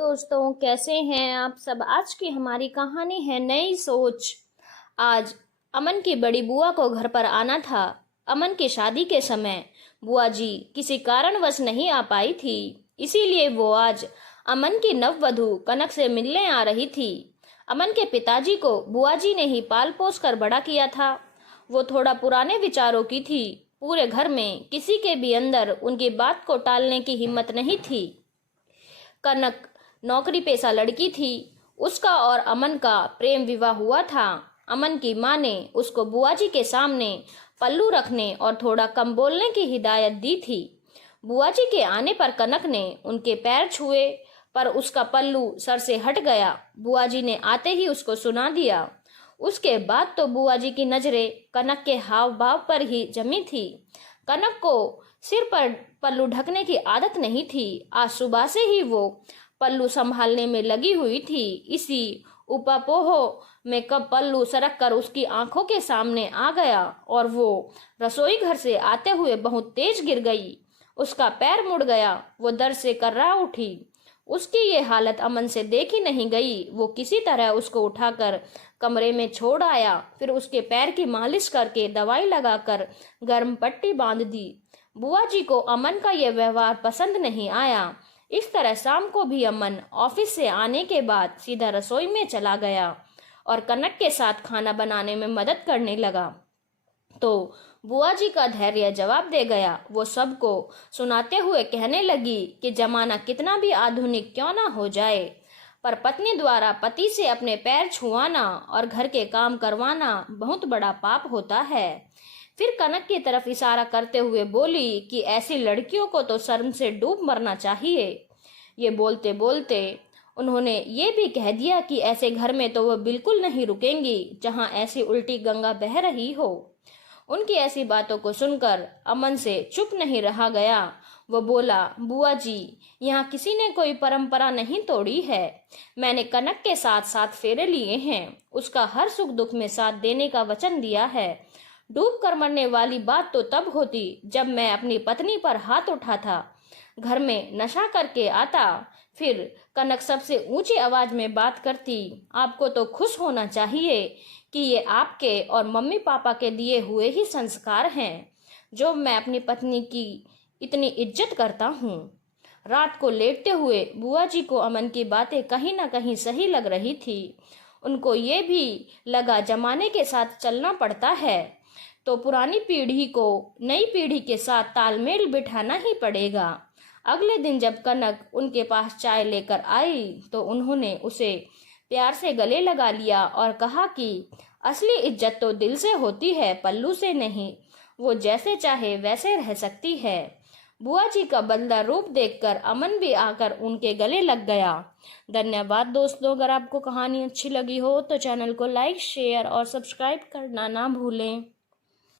दोस्तों, कैसे हैं आप सब। आज की हमारी कहानी है नई सोच। आज अमन की बड़ी बुआ को घर पर आना था। अमन की शादी के समय बुआ जी किसी कारणवश नहीं आ पाई थी, इसीलिए वो आज अमन की नववधू कनक से मिलने आ रही थी। अमन के पिताजी को बुआ जी ने ही पाल पोस कर बड़ा किया था। वो थोड़ा पुराने विचारों की थी। पूरे घर में किसी के भी अंदर उनकी बात को टालने की हिम्मत नहीं थी। कनक नौकरी पेशा लड़की थी। उसका और अमन का प्रेम विवाह हुआ था। अमन की माँ ने उसको बुआ जी के सामने पल्लू रखने और थोड़ा कम बोलने की हिदायत दी थी। बुआ जी के आने पर कनक ने उनके पैर छुए, पर उसका पल्लू सर से हट गया। बुआ जी ने आते ही उसको सुना दिया। उसके बाद तो बुआ जी की नजरें कनक के हाव भाव पर ही जमी थी। कनक को सिर पर पल्लू ढकने की आदत नहीं थी। आज सुबह से ही वो पल्लू संभालने में लगी हुई थी। इसी उपापोह में कब पल्लू सरक कर उसकी आंखों के सामने आ गया और वो रसोई घर से आते हुए बहुत तेज गिर गई। उसका पैर मुड़ गया। वो दर्द से कर्रा उठी। उसकी ये हालत अमन से देखी नहीं गई। वो किसी तरह उसको उठाकर कमरे में छोड़ आया, फिर उसके पैर की मालिश करके दवाई लगाकर गर्म पट्टी बांध दी। बुआ जी को अमन का यह व्यवहार पसंद नहीं आया। इस तरह शाम को भी अमन ऑफिस से आने के बाद सीधा रसोई में चला गया और कनक के साथ खाना बनाने में मदद करने लगा। तो बुआ जी का धैर्य जवाब दे गया। वो सबको सुनाते हुए कहने लगी कि जमाना कितना भी आधुनिक क्यों ना हो जाए, पर पत्नी द्वारा पति से अपने पैर छुआना और घर के काम करवाना बहुत बड़ा पाप होता है। फिर कनक की तरफ इशारा करते हुए बोली कि ऐसी लड़कियों को तो शर्म से डूब मरना चाहिए। ये बोलते बोलते उन्होंने ये भी कह दिया कि ऐसे घर में तो वह बिल्कुल नहीं रुकेंगी जहां ऐसी उल्टी गंगा बह रही हो। उनकी ऐसी बातों को सुनकर अमन से चुप नहीं रहा गया। वो बोला, बुआ जी, यहाँ किसी ने कोई परंपरा नहीं तोड़ी है। मैंने कनक के साथ 7 फेरे लिए हैं। उसका हर सुख दुख में साथ देने का वचन दिया है। डूब कर मरने वाली बात तो तब होती जब मैं अपनी पत्नी पर हाथ उठाता, घर में नशा करके आता। फिर कनक सबसे ऊंची आवाज में बात करती, आपको तो खुश होना चाहिए कि ये आपके और मम्मी पापा के दिए हुए ही संस्कार हैं जो मैं अपनी पत्नी की इतनी इज्जत करता हूँ। रात को लेटते हुए बुआ जी को अमन की बातें कहीं ना कहीं सही लग रही थी। उनको ये भी लगा जमाने के साथ चलना पड़ता है तो पुरानी पीढ़ी को नई पीढ़ी के साथ तालमेल बिठाना ही पड़ेगा। अगले दिन जब कनक उनके पास चाय लेकर आई तो उन्होंने उसे प्यार से गले लगा लिया और कहा कि असली इज्जत तो दिल से होती है, पल्लू से नहीं। वो जैसे चाहे वैसे रह सकती है। बुआ जी का बदला रूप देखकर अमन भी आकर उनके गले लग गया। धन्यवाद दोस्तों। अगर आपको कहानी अच्छी लगी हो तो चैनल को लाइक, शेयर और सब्सक्राइब करना ना भूलें।